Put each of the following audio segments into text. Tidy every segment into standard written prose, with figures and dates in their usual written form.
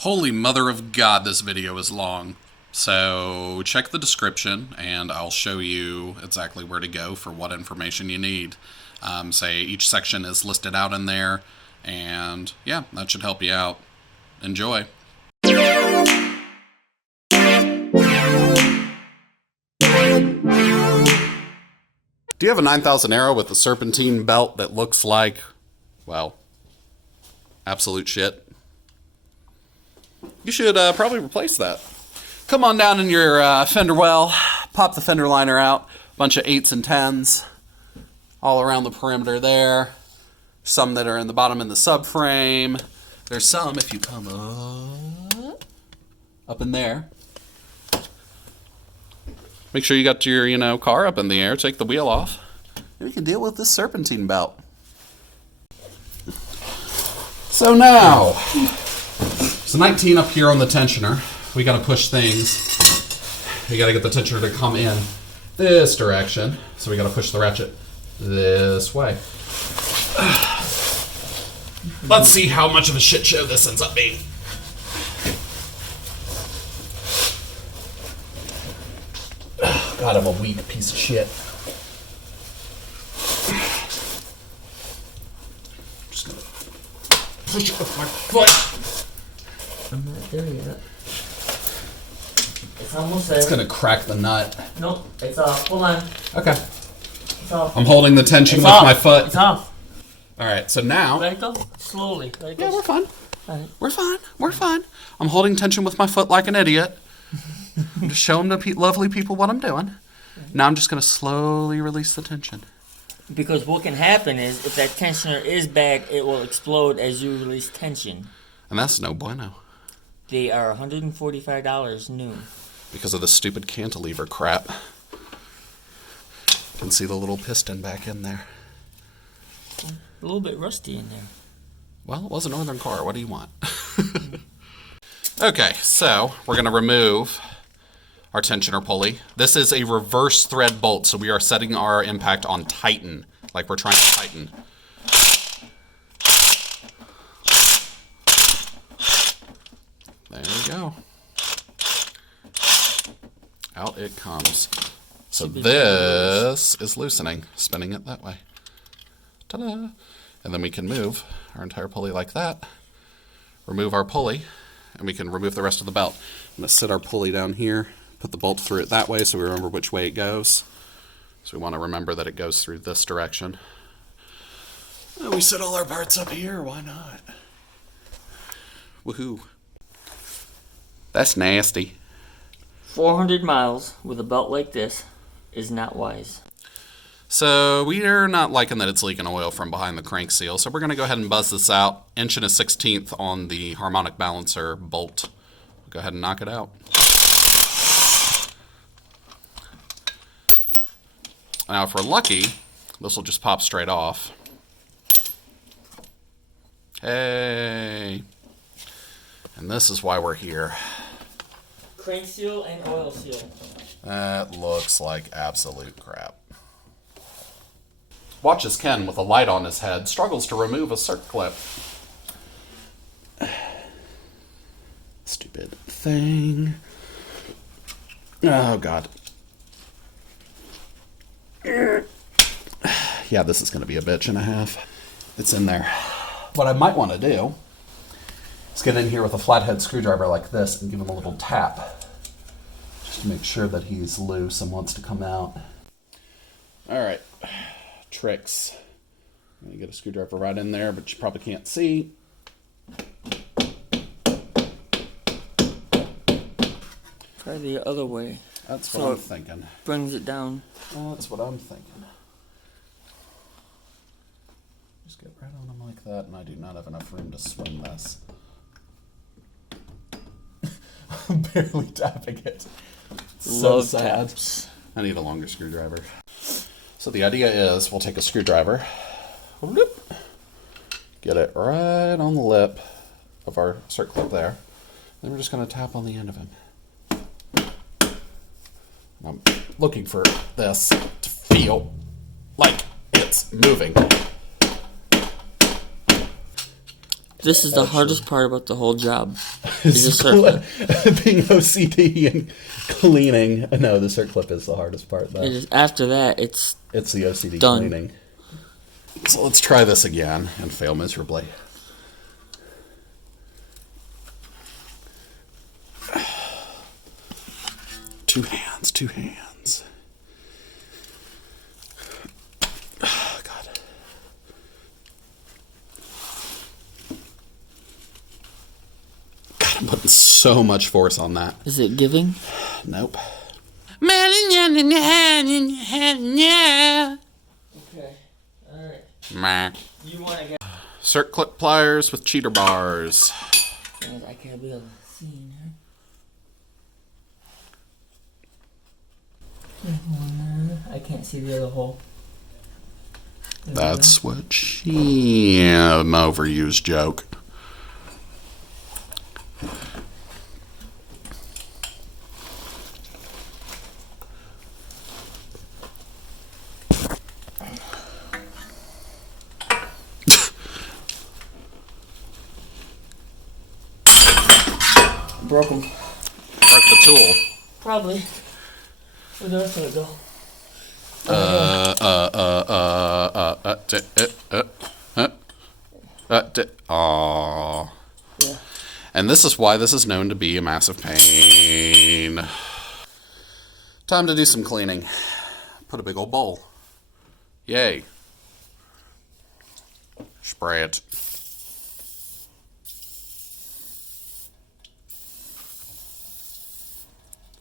Holy mother of God, this video is long. So check the description and I'll show you exactly where to go for what information you need. Say each section is listed out in there, and yeah, that should help you out. Enjoy. Do you have a 9000 Aero with a Serpentine belt that looks like, well, absolute shit? You should probably replace that. Come on down in your fender well, pop the fender liner out, bunch of 8s and 10s all around the perimeter there. Some that are in the bottom in the subframe. There's some, if you come up in there. Make sure you got your, car up in the air. Take the wheel off. And we can deal with this Serpentine belt. So now, there's a 19 up here on the tensioner. We got to push things. We got to get the tensioner to come in this direction. So we got to push the ratchet this way. Let's see how much of a shit show this ends up being. God, I'm a weak piece of shit. I'm just gonna push it with my foot. I'm not there yet. It's almost there. It's gonna crack the nut. Nope, it's off. Hold on. Okay. It's off. I'm holding the tension It's with off. my foot. It's off. Alright, so now... Let it go. Slowly. Let it go. Yeah, we're fine. Right. We're fine. We're fine. I'm holding tension with my foot like an idiot. I'm just showing the lovely people what I'm doing. Now I'm just going to slowly release the tension. Because what can happen is, if that tensioner is bad, it will explode as you release tension. And that's no bueno. They are $145 new. Because of the stupid cantilever crap. You can see the little piston back in there. A little bit rusty in there. Well, it was a Northern car. What do you want? Okay, so we're going to remove our tensioner pulley. This is a reverse thread bolt, so we are setting our impact on tighten, like we're trying to tighten. There we go. Out it comes. So this is loosening, spinning it that way. Ta-da! And then we can move our entire pulley like that. Remove our pulley, and we can remove the rest of the belt. I'm going to sit our pulley down here, put the bolt through it that way so we remember which way it goes. So we want to remember that it goes through this direction. And we set all our parts up here, why not? Woohoo. That's nasty. 400 miles with a belt like this is not wise. So we're not liking that it's leaking oil from behind the crank seal, so we're going to go ahead and buzz this out. 1/16 on the harmonic balancer bolt. We'll go ahead and knock it out. Now if we're lucky, this will just pop straight off. Hey! And this is why we're here. Crank seal and oil seal. That looks like absolute crap. Watches Ken with a light on his head struggles to remove a Circ clip. Stupid thing. Oh, God. Yeah, this is going to be a bitch and a half. It's in there. What I might want to do is get in here with a flathead screwdriver like this and give him a little tap. Just to make sure that he's loose and wants to come out. All right. Tricks. I'm going to get a screwdriver right in there, but you probably can't see. Try the other way. That's what I'm thinking. Brings it down. That's what I'm thinking. Just get right on them like that, and I do not have enough room to swing this. I'm barely tapping it. So sad. Taps. I need a longer screwdriver. So the idea is we'll take a screwdriver, whoop, get it right on the lip of our Circ clip there. Then we're just going to tap on the end of him. I'm looking for this to feel like it's moving. This is the hardest part about the whole job. Is the circlet. Being OCD and cleaning. No, the Circ clip is the hardest part, though. It is, after that, it's the OCD done. cleaning. So let's try this again and fail miserably. Two hands. Oh, God. God, I'm putting so much force on that. Is it giving? Nope. Okay. Alright. Meh. You want to get... Circ clip pliers with cheater bars. I can't be able to see in here. I can't see the other hole. That's what she... an overused joke. Broke them. Broke the tool. Probably. Where'd the rest of it go? Aww. Yeah. And this is why this is known to be a massive pain. Time to do some cleaning. Put a big old bowl. Yay. Spray it.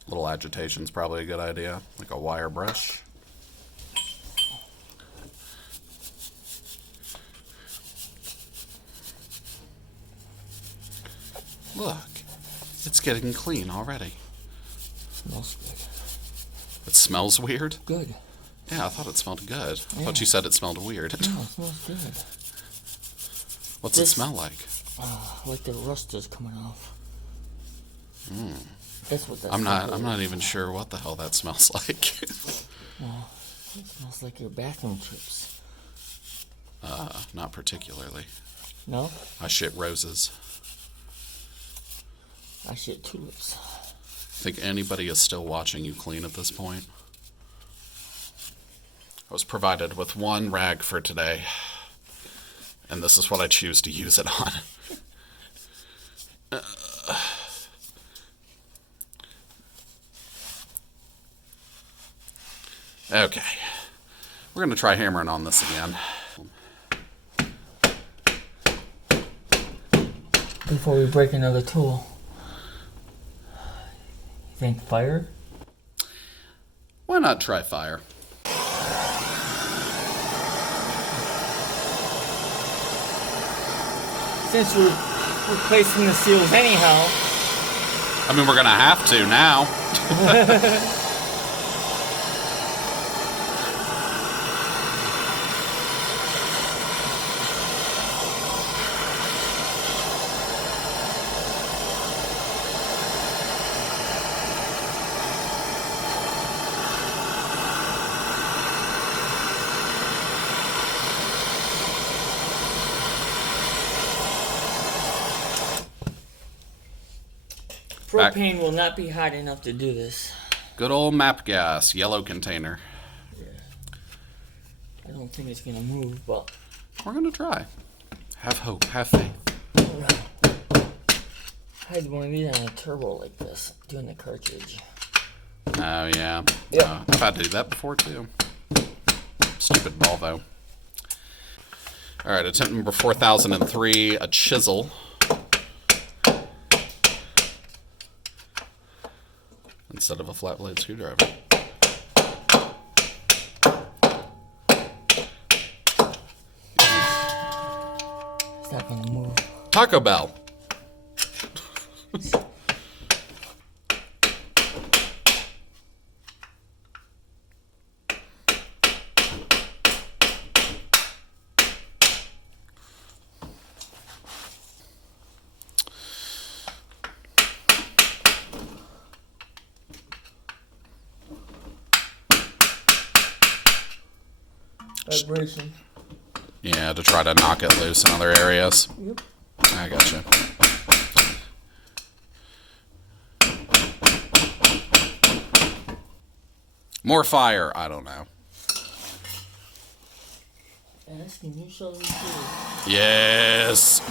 A little agitation's probably a good idea, like a wire brush. Look, it's getting clean already. Smells good. It smells weird? Good. Yeah, I thought it smelled good. I Yeah. thought you said it smelled weird. No, it smells good. What's it smell like? Like the rust is coming off. That's what that I'm smells not even sure what the hell that smells like. Well, it smells like your bathroom trips. Not particularly. No? I shit roses. I shit tulips. Think anybody is still watching you clean at this point? I was provided with one rag for today, and this is what I choose to use it on. Okay. We're going to try hammering on this again. Before we break another tool. You think fire? Why not try fire? Since we're replacing the seals anyhow. I mean, we're going to have to now. Propane will not be hot enough to do this. Good old map gas, yellow container. Yeah. I don't think it's gonna move, but We're going to try. Have hope, have faith. I had one of these on a turbo like this, doing the cartridge. Oh, yeah. Yeah. I've had to do that before, too. Stupid Volvo. All right, attempt number 4003, a chisel. Instead of a flat blade screwdriver. It's not gonna move. Taco Bell. Vibration. Yeah, to try to knock it loose in other areas. Yep. I gotcha. More fire. I don't know. Asking you shall receive. Yes.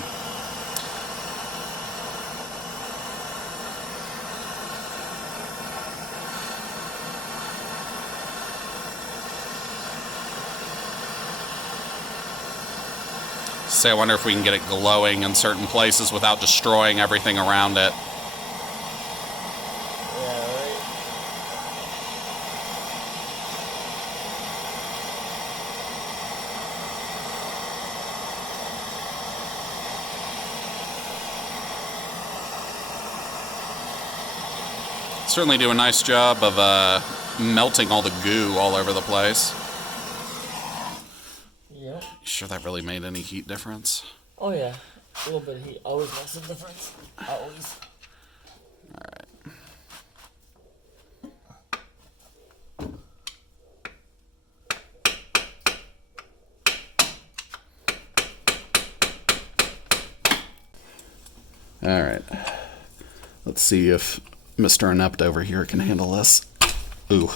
So I wonder if we can get it glowing in certain places without destroying everything around it. Yeah, right. Certainly do a nice job of melting all the goo all over the place. Yep. You sure that really made any heat difference? Oh yeah, a little bit of heat always makes a difference. Always. Alright. Alright. Let's see if Mr. Inept over here can handle this. Ooh.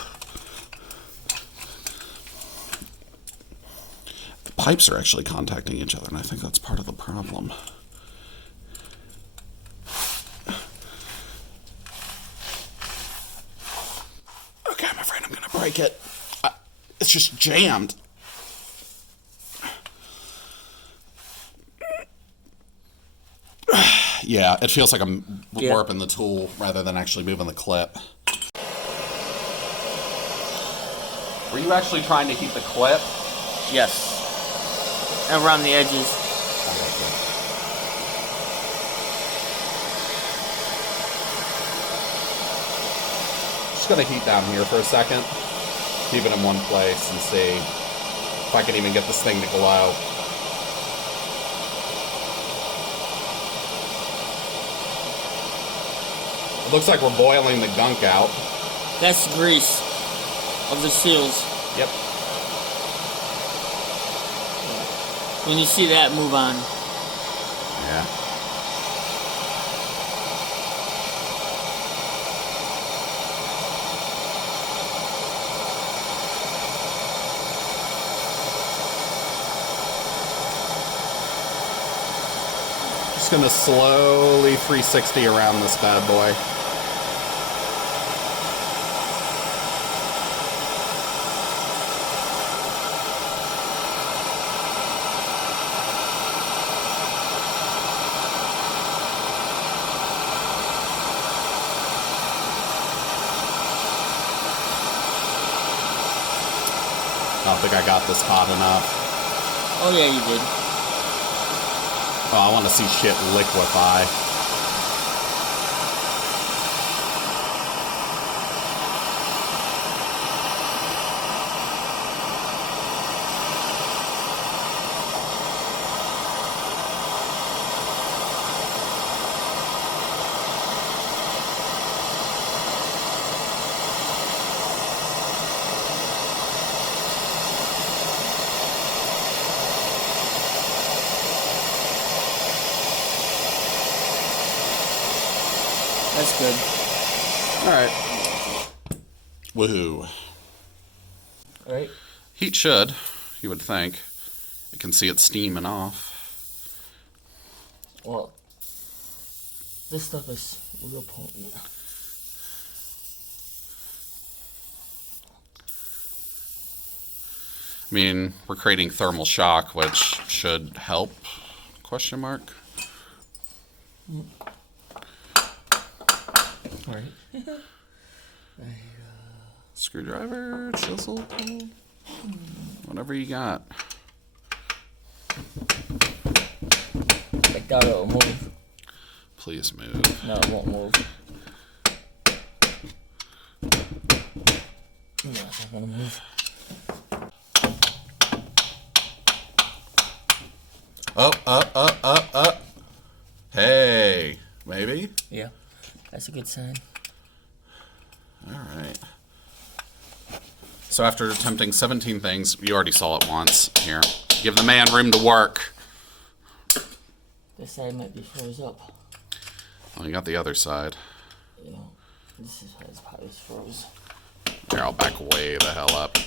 The pipes are actually contacting each other, and I think that's part of the problem. Okay, I'm afraid I'm gonna break it. It's just jammed. Yeah, it feels like I'm warping the tool rather than actually moving the clip. Were you actually trying to heat the clip? Yes. Around the edges. Just gonna heat down here for a second. Keep it in one place and see if I can even get this thing to glow. It looks like we're boiling the gunk out. That's grease of the seals. Yep. When you see that, move on. Yeah. Just gonna slowly 360 around this bad boy. I don't think I got this hot enough. Oh yeah, you did. Oh, I want to see shit liquefy. That's good. Alright. Woohoo. Alright. Heat should, you would think. You can see it steaming off. Well, this stuff is real potent. I mean, we're creating thermal shock, which should help, question mark. Right. Screwdriver, chisel, whatever you got. I doubt it'll move. Please move. No, it won't move. No, it's not gonna move. Up. Hey, maybe? Yeah, that's a good sign. Alright. So after attempting 17 things, you already saw it once. Here. Give the man room to work. This side might be froze up. Well, you got the other side. Yeah, this is how it's probably froze. Here, I'll back way the hell up.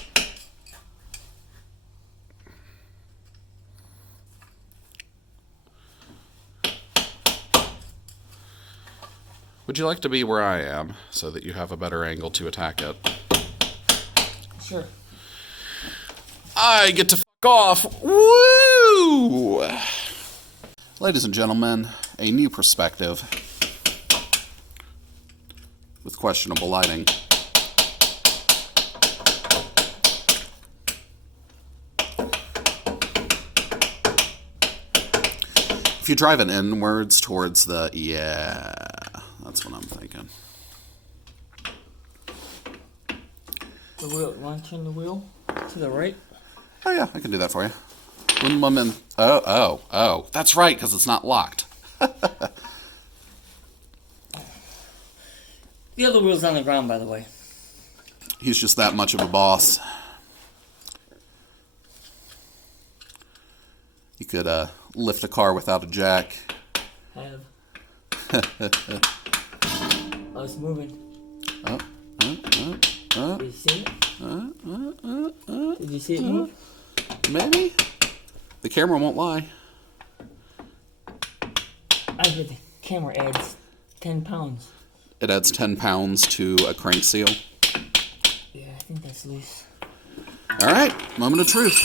Would you like to be where I am so that you have a better angle to attack it? Sure. I get to fuck off. Woo! Ladies and gentlemen, a new perspective with questionable lighting. If you drive it inwards towards the... Yeah, that's what I'm thinking. The wheel. You want to turn the wheel to the right? Oh yeah, I can do that for you. When I'm in... Oh. That's right, because it's not locked. The other wheel's on the ground, by the way. He's just that much of a boss. You could lift a car without a jack. Have. Oh, it's moving. Did you see it? Did you see it move? Maybe. The camera won't lie. I bet the camera adds 10 pounds. It adds 10 pounds to a crank seal. Yeah, I think that's loose. All right, moment of truth.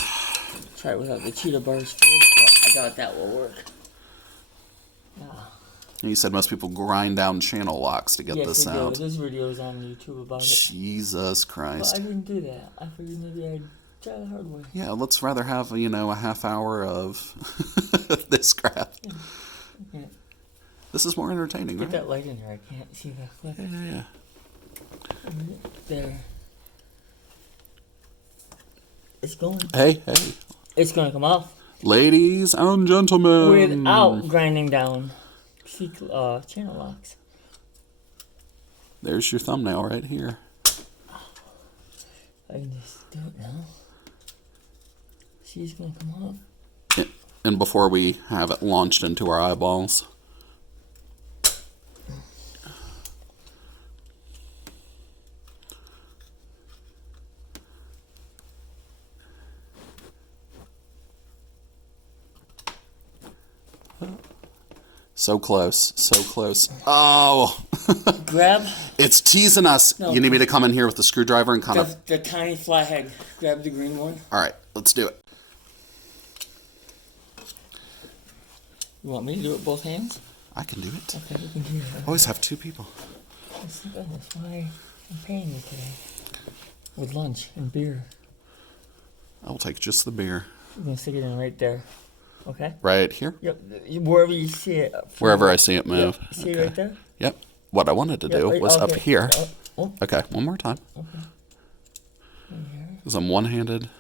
Try it without the cheetah bars first, but I doubt that will work. Yeah. You said most people grind down channel locks to get this Yes, they do. out. There's videos on YouTube about it. Jesus But Christ. I didn't do that. I figured maybe I'd try the hard way. Yeah, let's rather have, a half hour of this crap. Yeah. This is more entertaining, Get right? that light in there. I can't see that clip. Yeah. There. It's going. Hey. It's going to come off. Ladies and gentlemen. Without grinding down channel locks. There's your thumbnail right here. I can just do it now. She's going to come off. And before we have it launched into our eyeballs. So close. Oh! Grab It's teasing us. No. You need me to come in here with the screwdriver and kind of... the tiny flathead. Grab the green one. All right, let's do it. You want me to do it with both hands? I can do it. Okay, you can do it. Always have two people. Goodness, why I'm paying you today. With lunch and beer. I'll take just the beer. You're going to stick it in right there. Okay? Right here? Yep. Wherever you see it. Wherever I see it move. Yep. See it right there? Yep. What I wanted to do was up here. Oh. Okay, one more time. Okay. Because I'm one-handed.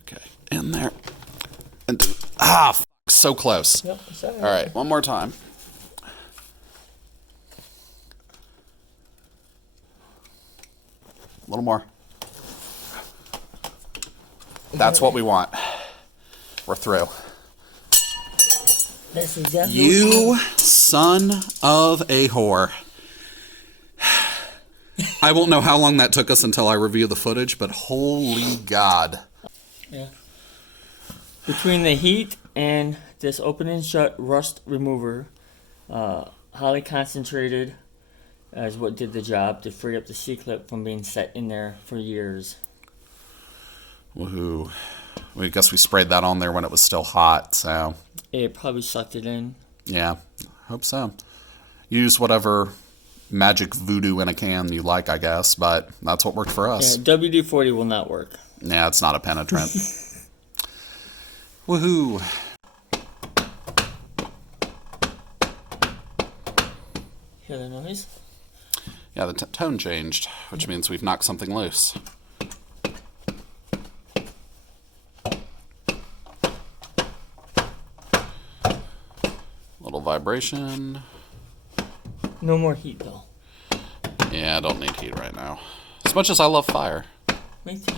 Okay, in there. And so close. Yep, sorry. All right, one more time. A little more. That's what we want. We're through. That's exactly You son of a whore. I won't know how long that took us until I review the footage, but holy God. Yeah. Between the heat and this open and shut rust remover, highly concentrated is what did the job to free up the C-clip from being set in there for years. Woohoo. Well, I guess we sprayed that on there when it was still hot, so... It probably sucked it in. Yeah, hope so. Use whatever magic voodoo in a can you like, I guess, but that's what worked for us. Yeah, WD-40 will not work. Yeah, it's not a penetrant. Woohoo. Hear the noise? Yeah, the tone changed, which means we've knocked something loose. Little vibration. No more heat though. Yeah, I don't need heat right now. As much as I love fire. Me too.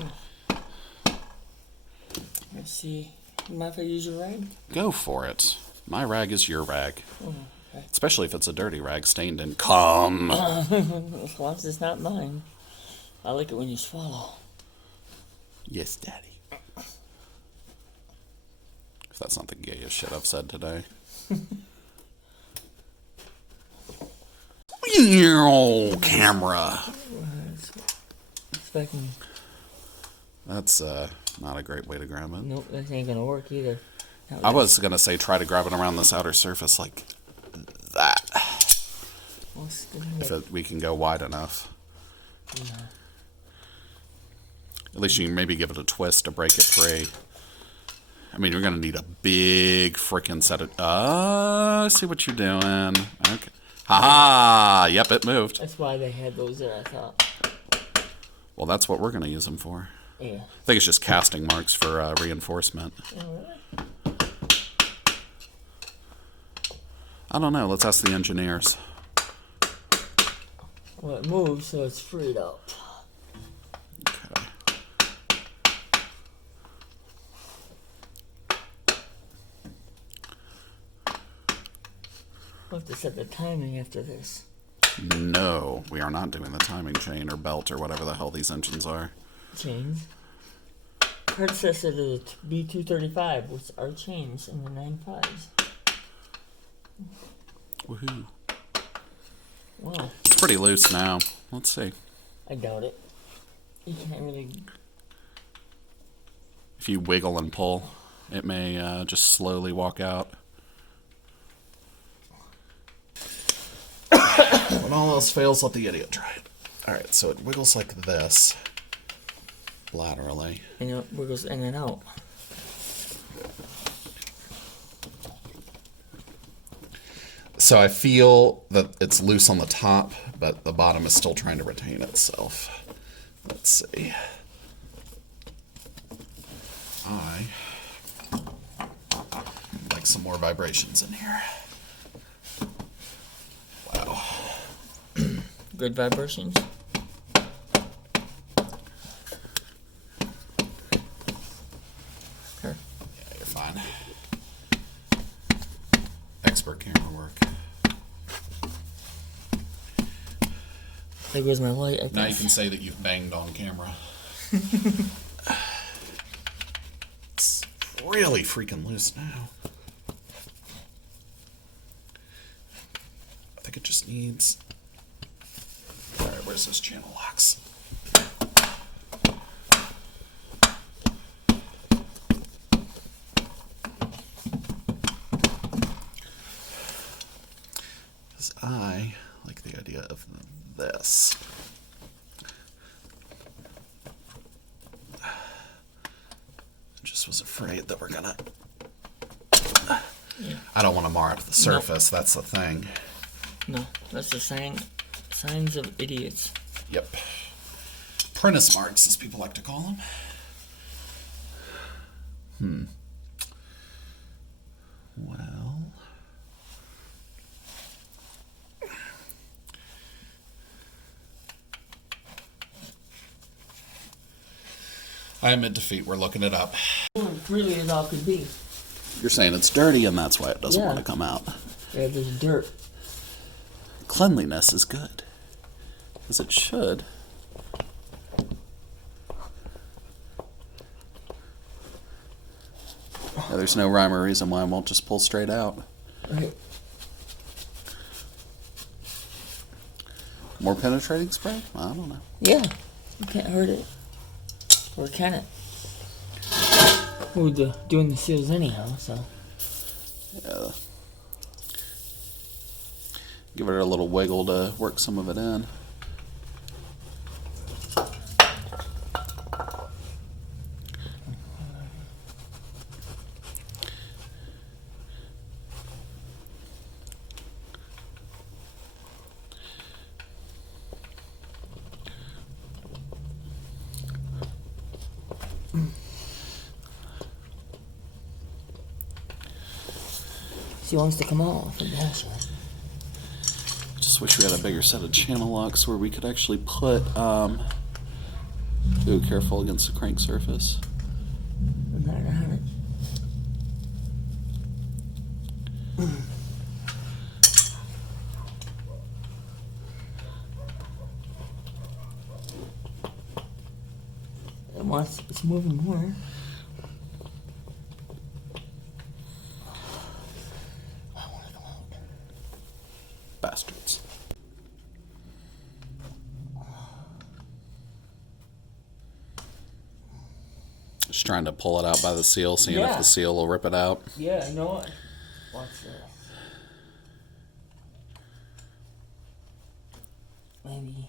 Let's see. Mind if I use your rag? Go for it. My rag is your rag. Oh, okay. Especially if it's a dirty rag stained in cum. As long as it's not mine. I like it when you swallow. Yes, Daddy. If that's not the gayest shit I've said today. Camera. Expecting. That's not a great way to grab it. Nope, that ain't gonna work either. I was gonna say try to grab it around this outer surface like that. If we can go wide enough. Yeah. At least you can maybe give it a twist to break it free. I mean, you're gonna need a big frickin' set of. I see what you're doing. Okay. Ha! Yep, it moved. That's why they had those there, I thought. Well, that's what we're gonna use them for. Yeah. I think it's just casting marks for reinforcement. Oh, really? I don't know. Let's ask the engineers. Well, it moves, so it's freed up. Okay. We'll have to set the timing after this. No, we are not doing the timing chain or belt or whatever the hell these engines are. Chains. Predecessor to the B235, which are chains in the 9.5s. Woohoo. Wow. It's pretty loose now. Let's see. I doubt it. You can't really... If you wiggle and pull, it may just slowly walk out. When all else fails, let the idiot try it. Alright, so it wiggles like this. Laterally. And it wiggles in and out. So I feel that it's loose on the top, but the bottom is still trying to retain itself. Let's see. I like some more vibrations in here. Wow. Good vibrations. Here. Yeah, you're fine. Expert camera work. There goes my light, I guess. Now you can say that you've banged on camera. It's really freaking loose now. I think it just needs... Alright, where's those channel locks? Because I like the idea of this. Just was afraid that we're gonna... Yeah. I don't want to mar up the surface, that's the thing. No, that's the signs of idiots. Yep. Apprentice marks, as people like to call them. Well... I admit defeat, we're looking it up. Really as all could be. You're saying it's dirty and that's why it doesn't Yeah. want to come out. Yeah, there's dirt. Cleanliness is good. As it should. Yeah, there's no rhyme or reason why it won't just pull straight out. Right. More penetrating spray? I don't know. Yeah. You can't hurt it. Or can it? We're doing the seals anyhow, so. Yeah. Give it a little wiggle to work some of it in. She wants to come off and dash it. Just wish we had a bigger set of channel locks where we could actually put, ooh, careful against the crank surface. I'm not gonna have it. It's moving more. Bastards. Just trying to pull it out by the seal, seeing if the seal will rip it out. Yeah, I know it. Watch this. Maybe.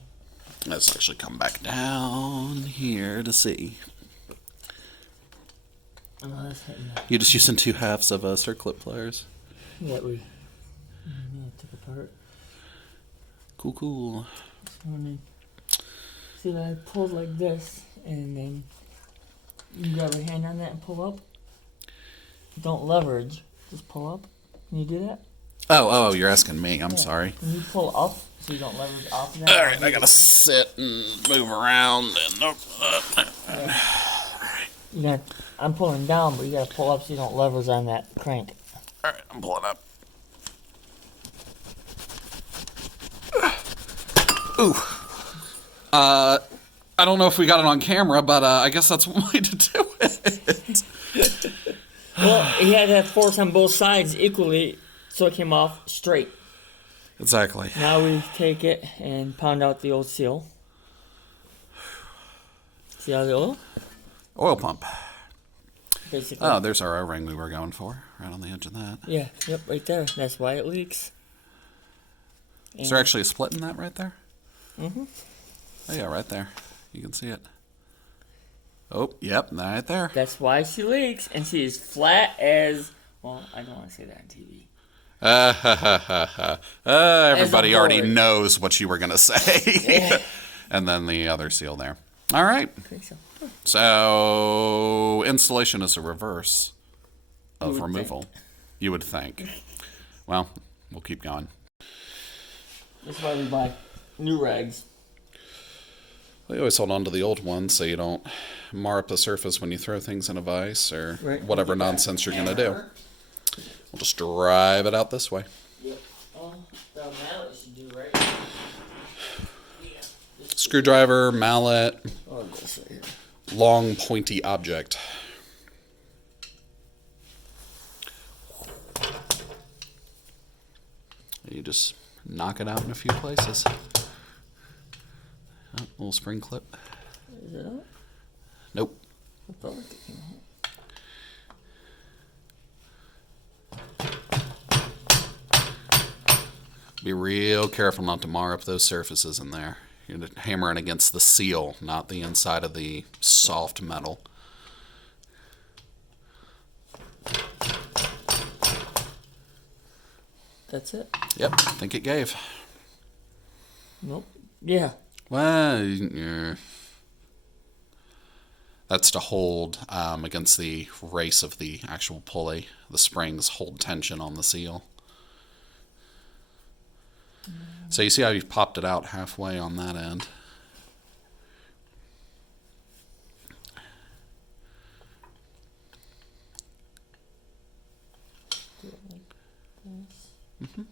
Let's actually come back down here to see. Oh, that's hitting that. You're just using 2 halves of Circ clip pliers. Yeah, we took apart. Cool, cool. This morning. See, I pulled like this, and then you can grab your hand on that and pull up. Don't leverage, just pull up. Can you do that? Oh, you're asking me. I'm sorry. Can you pull up so you don't leverage off of that? Alright, I gotta sit and move around and You got. I'm pulling down, but you gotta pull up so you don't leverage on that crank. Alright, I'm pulling up. Ooh. I don't know if we got it on camera, but I guess that's one way to do it. Well, he had to have force on both sides equally, so it came off straight. Exactly. Now we take it and pound out the old seal. See how the oil? Oil pump. Basically. Oh, there's our O-ring we were going for, right on the edge of that. Yeah, yep, right there. That's why it leaks. Is there actually a split in that right there? Mm-hmm. Oh yeah, right there. You can see it. Oh, yep, right there. That's why she leaks, and she is flat as... Well, I don't want to say that on TV. Everybody already knows what you were going to say. Yeah. And then the other seal there. All right. I think so. So installation is a reverse of You would removal. You would think. Well, we'll keep going. That's why we buy new rags. We always hold on to the old ones so you don't mar up the surface when you throw things in a vise or whatever nonsense you're going to do. We'll just drive it out this way. Yep. Oh, the mallet should do right. Yeah. Screwdriver, mallet, Oh, this right here. long pointy object. And you just knock it out in a few places. Oh, little spring clip. Is it up? Nope. I felt like it came out. Be real careful not to mar up those surfaces in there. You're hammering against the seal, not the inside of the soft metal. That's it? Yep, I think it gave. Nope. Yeah. Well, yeah. That's to hold against the race of the actual pulley. The springs hold tension on the seal. So you see how you've popped it out halfway on that end. Mm-hmm.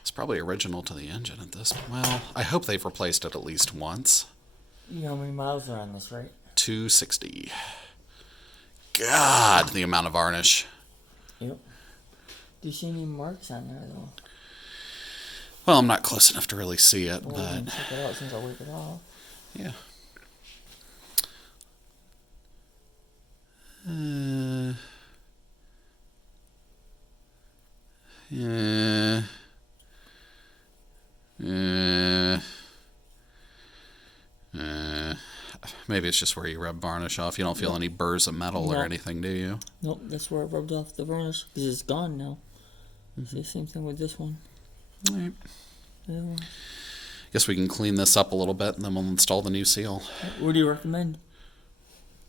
It's probably original to the engine at this point. Well, I hope they've replaced it at least once. You know how many miles are on this, right? 260. God, the amount of varnish. Yep. Do you see any marks on there, though? Well, I'm not close enough to really see it, Well, but check it out since I'll wipe it off. yeah. Yeah. Maybe it's just where you rub varnish off. You don't feel any burrs of metal or anything, do you? Nope, that's where I rubbed off the varnish, because it's gone now. See, same thing with this one. All right. Yeah. Guess we can clean this up a little bit, and then we'll install the new seal. What do you recommend?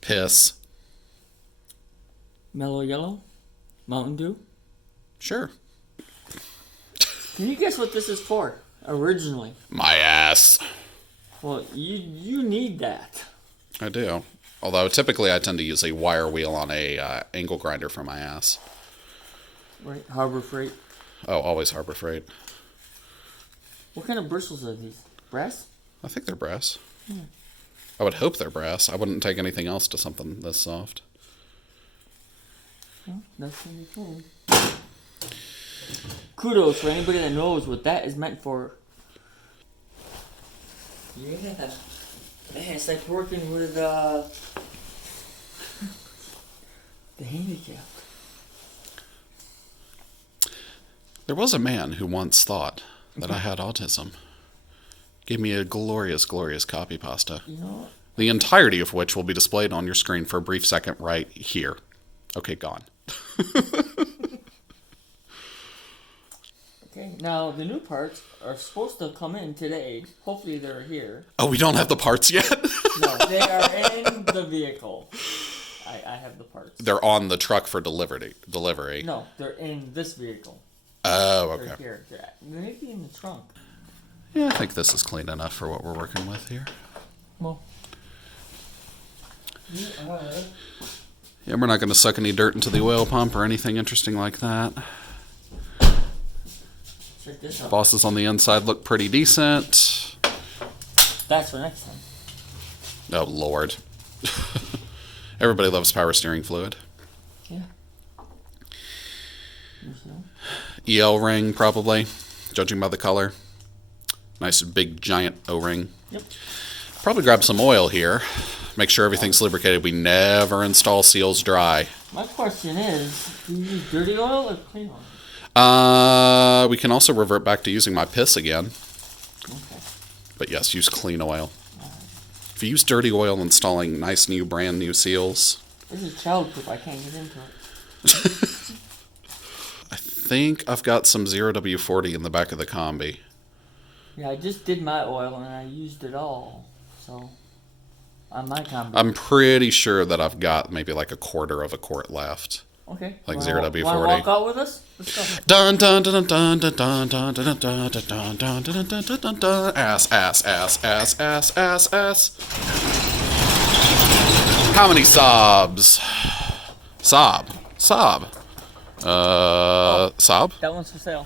Piss. Mellow Yellow? Mountain Dew? Sure. Can you guess what this is for, originally? My ass. Well, you need that. I do. Although typically I tend to use a wire wheel on a angle grinder for my ass. Right, Harbor Freight. Oh, always Harbor Freight. What kind of bristles are these? Brass? I think they're brass. I would hope they're brass. I wouldn't take anything else to something this soft. Well, that's gonna be cool. Kudos for anybody that knows what that is meant for. Yeah. Man, it's like working with the handicap. There was a man who once thought that I had autism. Gave me a glorious, glorious copy pasta. You know what? The entirety of which will be displayed on your screen for a brief second right here. Okay, gone. Okay, now the new parts are supposed to come in today. Hopefully they're here. Oh, we don't have the parts yet? No, they are in the vehicle. I have the parts. They're on the truck for delivery. No, they're in this vehicle. Oh, okay. They're here. They may be in the trunk. Yeah, I think this is clean enough for what we're working with here. Well, Yeah, we're not going to suck any dirt into the oil pump or anything interesting like that. check this out. Bosses on the inside look pretty decent. That's for next time. Oh, Lord. Everybody loves power steering fluid. Yeah. EL ring, probably, judging by the color. Nice big giant O-ring. Yep. Probably grab some oil here. Make sure everything's lubricated. We never install seals dry. My question is, do you use dirty oil or clean oil? We can also revert back to using my piss again. Okay. But yes, use clean oil. If you use dirty oil installing nice new brand new seals, This is childproof. I can't get into it. I think I've got some 0W40 in the back of the combi. Yeah, I just did my oil and I used it all. So, on my combo. I'm pretty sure that I've got maybe like a quarter of a quart left. Okay. Like Wanna 0W40. walk out with us? Let's go. Dun dun dun dun dun dun dun dun dun dun dun dun dun dun dun dun dun. Ass ass ass ass ass ass ass. How many Saabs? Saab. Saab? That one's for sale.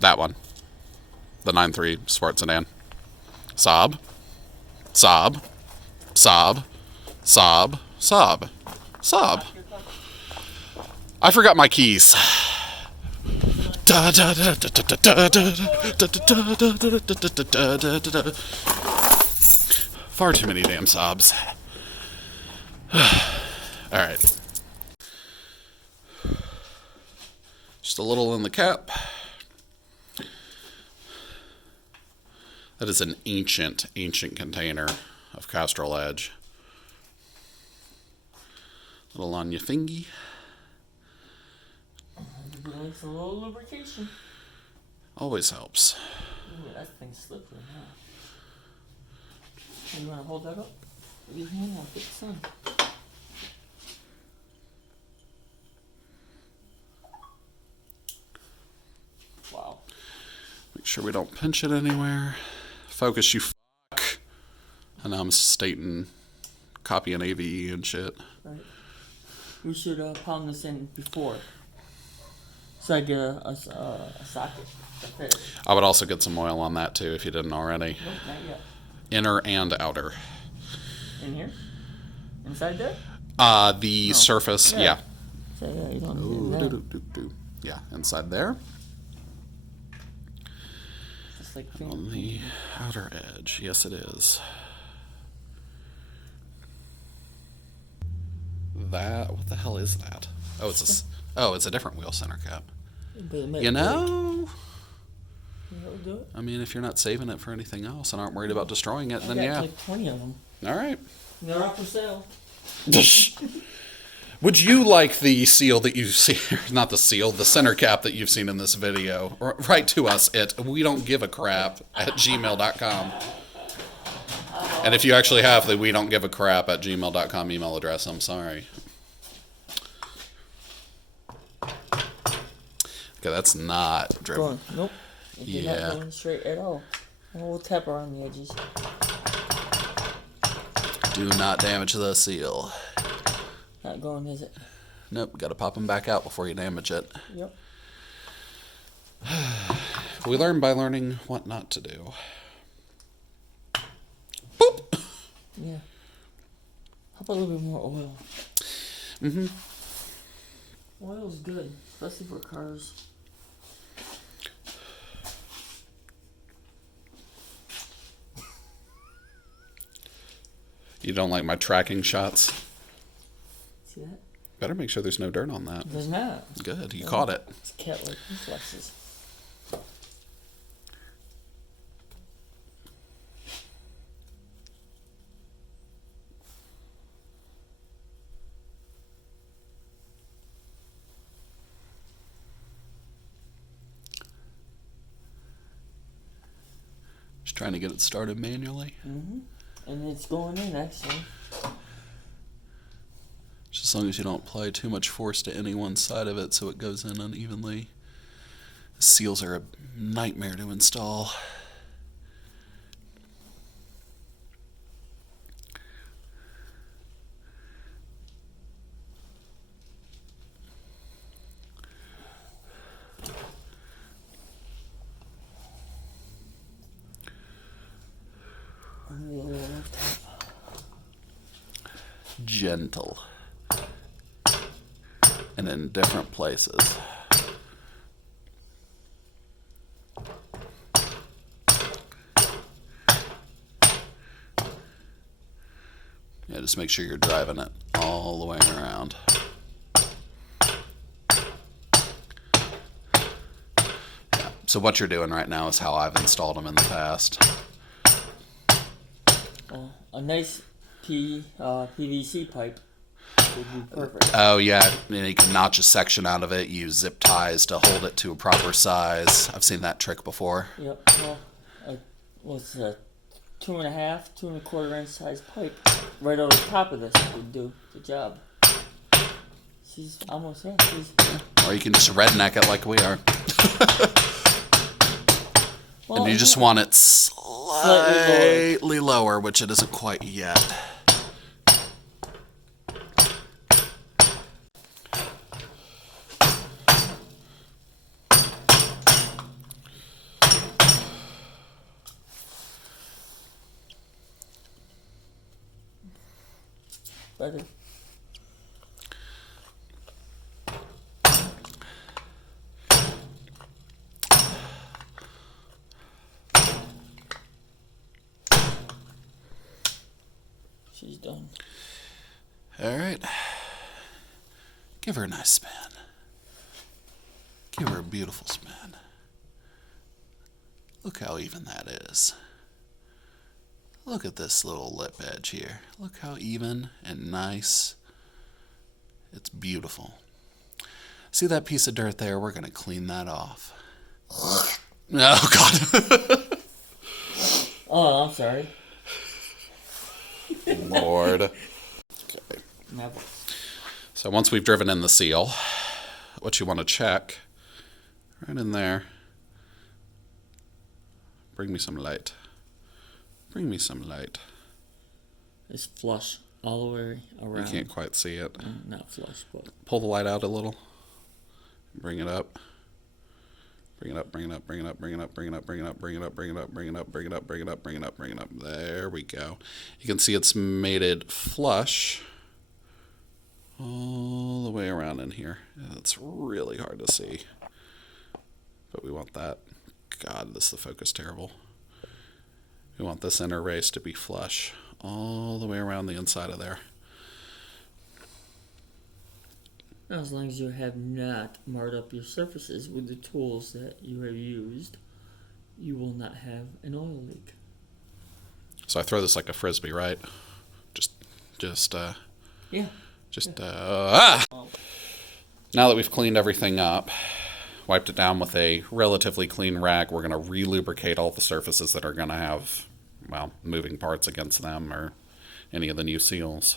That one. The 9.3 Sport Sedan. Saab. Saab. Saab. Saab. Saab. Saab. I forgot my keys. Far too many damn Saabs. Alright. Just a little in the cap. That is an ancient container of Castrol Edge. Little on your fingy. It's a little lubrication. Always helps. Ooh, that thing's slippery now. You want to hold that up? With your hand out, get the sun. Wow. Make sure we don't pinch it anywhere. Focus, you fuck. And now I'm stating copying AVE and shit. Right. We should pound this in before. So I get a socket to fit it. I would also get some oil on that too if you didn't already. Nope, not yet. Inner and outer. In here? Inside there? The No. surface, yeah. So yeah, you don't Ooh, need that. do. Yeah, inside there. Just like On the outer edge, yes it is. That, what the hell is that? Oh, it's a different wheel center cap. But it might You break. know? That'll do it. I mean, if you're not saving it for anything else and aren't worried about destroying it, I then got yeah. like 20 of them. All right. They're up for sale. Would you like the seal that you see, not the seal, the center cap that you've seen in this video? Write to us at wedon'tgiveacrap@gmail.com. And if you actually have the wedon'tgiveacrap@gmail.com email address, I'm sorry. Okay, that's not driven. Going. Nope. You're Yeah. not going straight at all. And we'll tap around the edges. Do not damage the seal. Not going, is it? Nope, gotta pop them back out before you damage it. Yep. We learn by learning what not to do. Boop! Yeah. How about a little bit more oil? Mm-hmm. Oil's good, especially for cars. You don't like my tracking shots? See that? Better make sure there's no dirt on that. There's not. Good, you caught it. It's cat-like reflexes. Just trying to get it started manually. Mm-hmm. And it's going in, actually. Just as long as you don't apply too much force to any one side of it so it goes in unevenly. Seals are a nightmare to install. Gentle. And in different places. Yeah, just make sure you're driving it all the way around. Yeah, so what you're doing right now is how I've installed them in the past. A nice PVC pipe would be perfect. Oh yeah, and you can notch a section out of it, use zip ties to hold it to a proper size. I've seen that trick before. Yep. Well, what's a 2.5, 2.25 inch size pipe right over the top of this would do the job. She's almost there. Or you can just redneck it like we are. Well, and you just want it slightly lower, which it isn't quite yet. Better. She's done. All right. Give her a nice spin. Give her a beautiful spin. Look how even that is. Look at this little lip edge here. Look how even and nice. It's beautiful. See that piece of dirt there? We're going to clean that off. Oh, God. Oh, I'm sorry. Lord. Okay. Never. So once we've driven in the seal, what you want to check, right in there, bring me some light. Bring me some light. It's flush all the way around. You can't quite see it. Not flush, but... Pull the light out a little. Bring it up. Bring it up, bring it up, bring it up, bring it up, bring it up, bring it up, bring it up, bring it up, bring it up, bring it up, bring it up, bring it up, bring it up. There we go. You can see it's mated flush all the way around in here. It's really hard to see. But we want that. God, this is the focus terrible. We want this inner race to be flush all the way around the inside of there. As long as you have not marred up your surfaces with the tools that you have used, you will not have an oil leak. So I throw this like a frisbee, right? Yeah. Now that we've cleaned everything up, wiped it down with a relatively clean rag, we're going to re-lubricate all the surfaces that are going to have, well, moving parts against them or any of the new seals.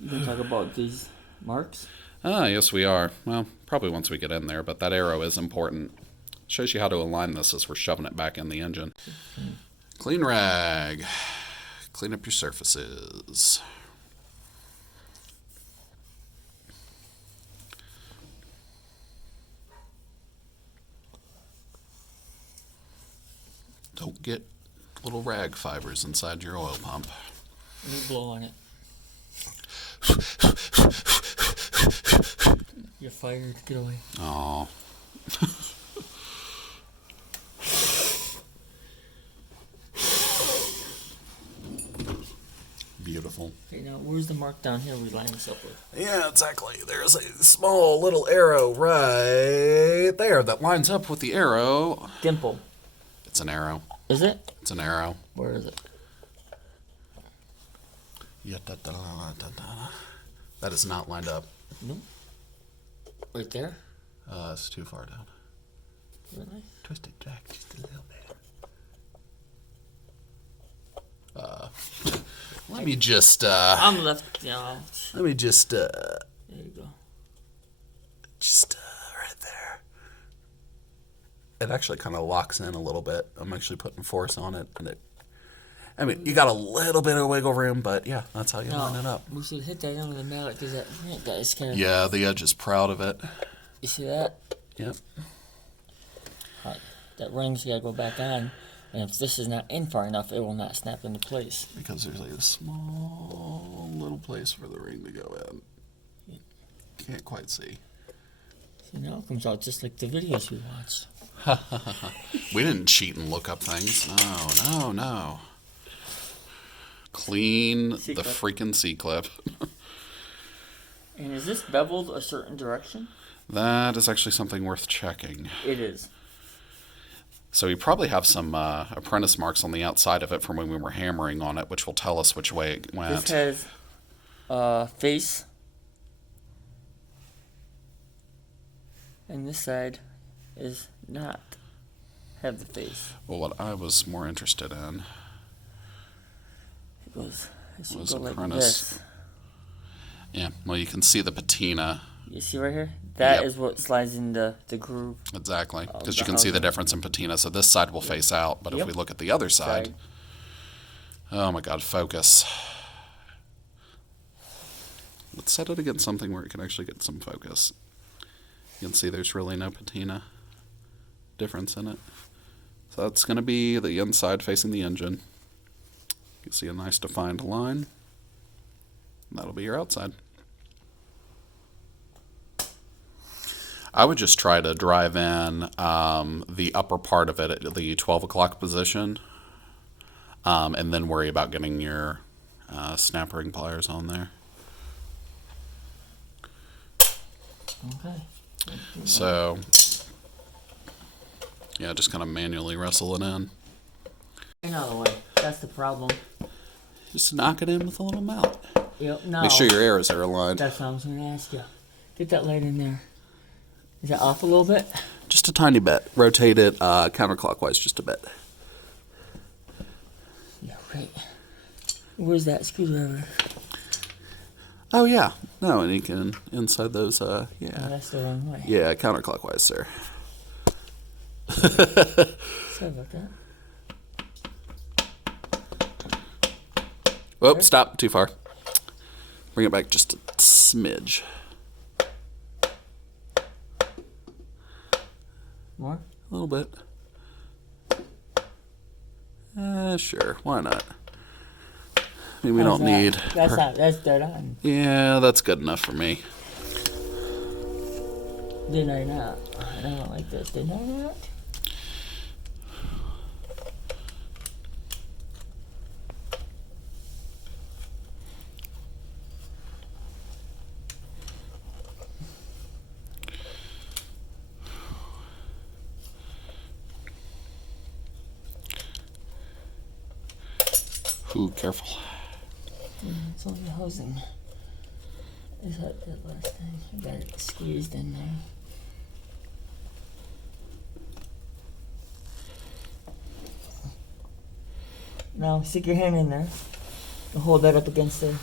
You can talk about these marks? Yes, we are. Well, probably once we get in there, but that Aero is important. Shows you how to align this as we're shoving it back in the engine. Clean rag. Clean up your surfaces. Don't get little rag fibers inside your oil pump. Let me blow on it. You're fired. Get away. Oh. Beautiful. Okay, now where's the mark down here we line this up with? Yeah, exactly. There's a small little arrow right there that lines up with the arrow. Dimple. It's an arrow. Is it? It's an arrow. Where is it? That is not lined up. Nope. Right there? It's too far down. Really? Twist it, Jack, just a little bit. Let me just, I'm left. Yeah. let me just, There you go. just right there. It actually kind of locks in a little bit. I'm actually putting force on it, and I mean, you got a little bit of wiggle room, but yeah, that's how you line it up. We should hit that end with the mallet because that guy's kind of. Yeah, the edge is proud of it. You see that? Yep. That ring's got to go back on, and if this is not in far enough, it will not snap into place. Because there's like a small little place for the ring to go in. Can't quite see. See, now it comes out just like the videos we watched. We didn't cheat and look up things. No. Clean the C-clip. freaking C-clip. And is this beveled a certain direction? That is actually something worth checking. It is. So we probably have some apprentice marks on the outside of it from when we were hammering on it, which will tell us which way it went. This has face, and this side is not have the face. Well, what I was more interested in It should was go like apprentice. this. Yeah, well, you can see the patina. You see right here? That Yep. is what slides into the groove. Exactly, Oh, because you can see the difference in patina. So this side will face out, but if Yep. we look at the other side, oh my God, focus. Let's set it against something where it can actually get some focus. You can see there's really no patina difference in it. So that's going to be the inside facing the engine. You can see a nice defined line. And that'll be your outside. I would just try to drive in the upper part of it at the 12 o'clock position, and then worry about getting your snap ring pliers on there. Okay. So, yeah, just kind of manually wrestle it in. Get out of the way. That's the problem. Just knock it in with a little mallet. Yep. No. Make sure your arrows are aligned. That's what I was going to ask you. Get that light in there. Is that off a little bit? Just a tiny bit. Rotate it counterclockwise just a bit. Yeah, right. Where's that screwdriver? Oh, yeah. No, and you can inside those, Oh, yeah. that's the wrong way. Yeah, counterclockwise, sir. Sorry about that. Whoop, stop. Too far. Bring it back just a smidge. More? A little bit. Sure. Why not? I mean, we don't need... That's dead on. Yeah, that's good enough for me. Didn't I not? I don't like this. Didn't I not? Ooh, careful. It's only the housing. Is that last thing? I got it squeezed in there. Now stick your hand in there and hold that up against there.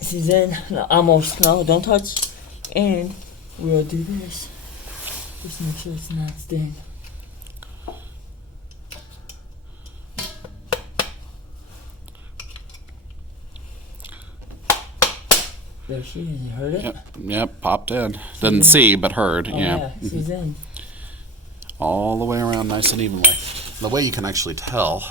This is in. No, almost. No, don't touch. And we'll do this. Just make sure it's not staying. There she is. You heard it? Yep, popped in. Didn't see, but heard. Oh, yeah. she's in. All the way around nice and evenly. The way you can actually tell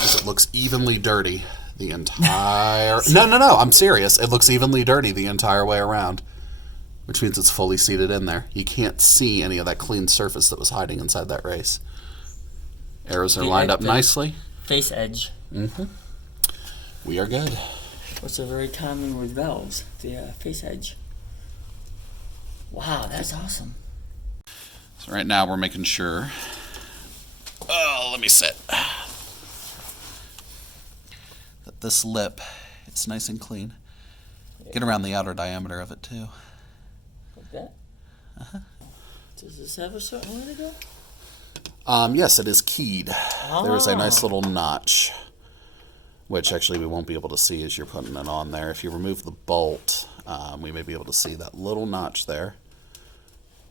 is it looks evenly dirty the entire... No, I'm serious. It looks evenly dirty the entire way around, which means it's fully seated in there. You can't see any of that clean surface that was hiding inside that race. Arrows are lined up nicely. Face edge. Mm-hmm. We are good. Which are very common with valves, the face edge. Wow, that's awesome. So right now we're making sure... Oh, let me sit. That this lip, it's nice and clean. Get around the outer diameter of it too. Like that? Uh-huh. Does this have a certain way to go? Yes, it is keyed. There's a nice little notch, which actually we won't be able to see as you're putting it on there. If you remove the bolt, we may be able to see that little notch there.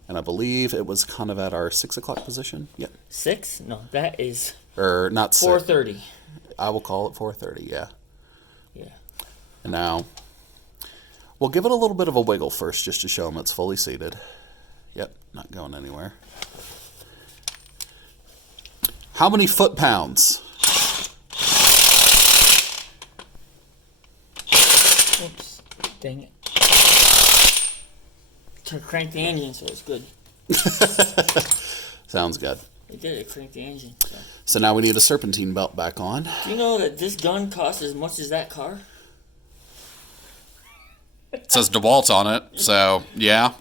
And I believe it was kind of at our 6 o'clock position. Yep. 6? No, that is... Or not 4:30. I will call it 4:30, yeah. Yeah. And now, we'll give it a little bit of a wiggle first, just to show them it's fully seated. Yep, not going anywhere. How many foot-pounds? Oops. Dang it. To crank the engine, so it's good. Sounds good. It did. It cranked the engine. So now we need a serpentine belt back on. Do you know that this gun costs as much as that car? It says DeWalt on it, so yeah.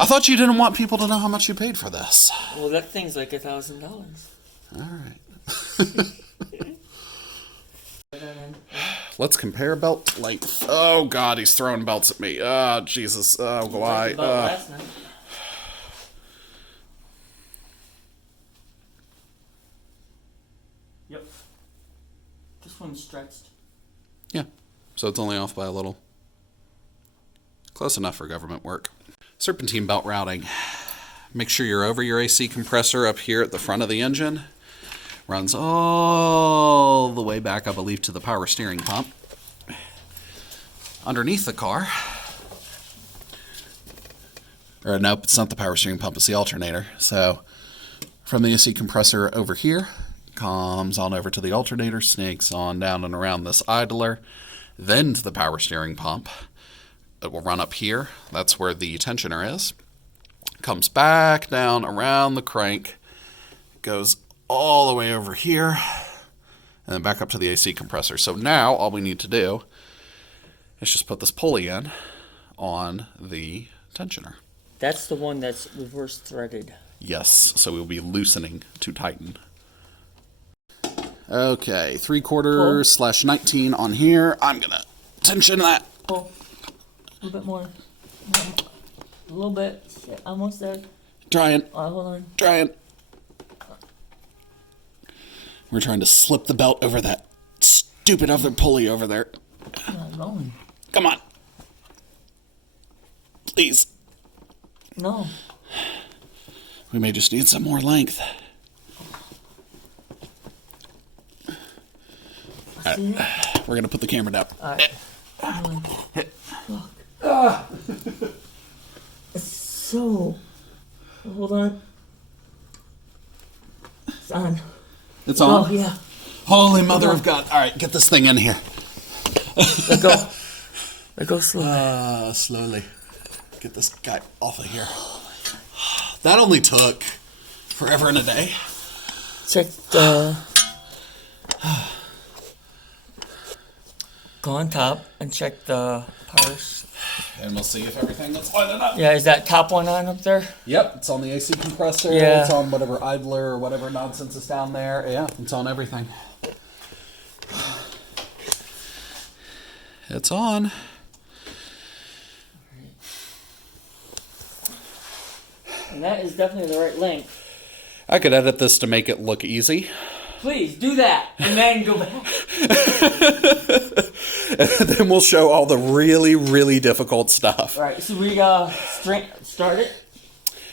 I thought you didn't want people to know how much you paid for this. Well, that thing's like $1,000. All right. Let's compare belt length. Oh God, he's throwing belts at me. Oh Jesus. Oh why? Last night. Yep. This one's stretched. Yeah. So it's only off by a little. Close enough for government work. Serpentine belt routing. Make sure you're over your AC compressor up here at the front of the engine. Runs all the way back, I believe, to the power steering pump. Underneath the car. Or nope, it's not the power steering pump, it's the alternator. So from the AC compressor over here, comes on over to the alternator, snakes on down and around this idler, then to the power steering pump. It will run up here. That's where the tensioner is. Comes back down around the crank, goes all the way over here, and then back up to the AC compressor. So now all we need to do is just put this pulley in on the tensioner. That's the one that's reverse threaded. Yes, so we'll be loosening to tighten. Okay, 3/4/19 on here. I'm gonna tension that. Pull. A little bit more. A little bit. Yeah, almost there. Trying. Hold on. Trying. We're trying to slip the belt over that stupid other pulley over there. Not going. Come on. Please. No. We may just need some more length. All right. We're going to put the camera down. All right. It's so... Hold on. It's on. It's on? Oh, yeah. Holy mother of God. All right, get this thing in here. Let go. Let go slowly. Slowly. Get this guy off of here. That only took forever and a day. Check the... Go on top and check the power... And we'll see if everything is lining up. Yeah, is that top one on up there? Yep, it's on the AC compressor. Yeah. It's on whatever idler or whatever nonsense is down there. Yeah, it's on everything. It's on. And that is definitely the right length. I could edit this to make it look easy. Please, do that, and then go back. And then we'll show all the really, really difficult stuff. All right, so we start it?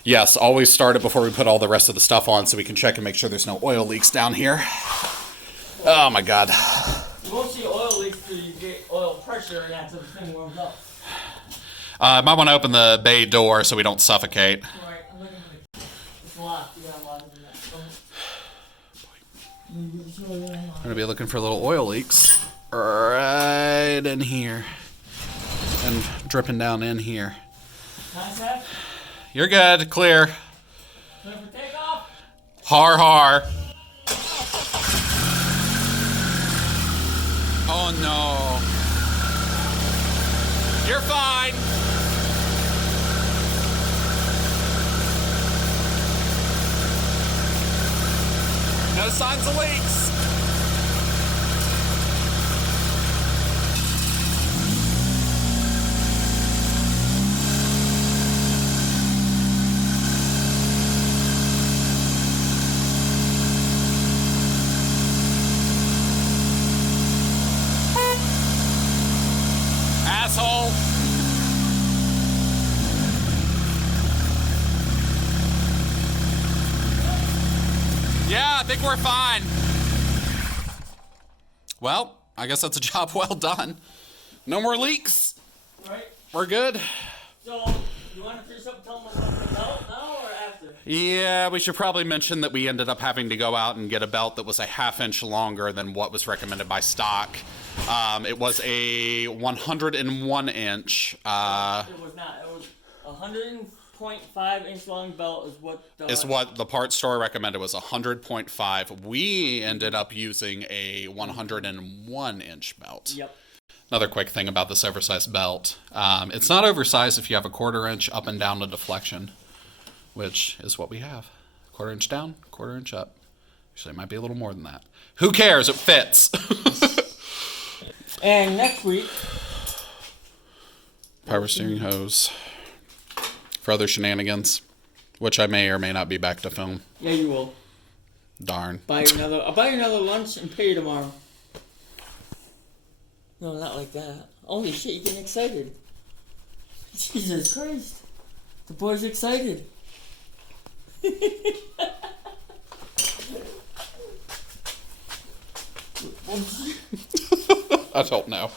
Yes, always start it before we put all the rest of the stuff on so we can check and make sure there's no oil leaks down here. Oh my God. You won't see oil leaks till you get oil pressure and after the thing warms up. I might want to open the bay door so we don't suffocate. Alright, I'm looking for the... It's locked. You gotta lock it in that. I'm going to be looking for little oil leaks right in here. And dripping down in here. Contact? You're good. Clear. Clear for takeoff? Har har. Oh no. You're fine. No signs of leaks. Asshole. Yeah, I think we're fine. Well, I guess that's a job well done. No more leaks. Right. We're good. So, you want to finish up telling them about the belt now or after? Yeah, we should probably mention that we ended up having to go out and get a belt that was a half-inch longer than what was recommended by stock. It was a 101 inch. It was not. It was 100.5 inch long belt is what the parts store recommended was 100.5. We ended up using a 101 inch belt. Yep. Another quick thing about this oversized belt. It's not oversized if you have a 1/4 inch up and down to deflection, which is what we have. 1/4 inch down, 1/4 inch up. Actually, it might be a little more than that. Who cares? It fits. And next week, power steering hose for other shenanigans, which I may or may not be back to film. yeah, you will. Darn. I'll buy you another lunch and pay you tomorrow. No, not like that. Holy shit, you're getting excited. Jesus Christ. The boy's excited. I don't know.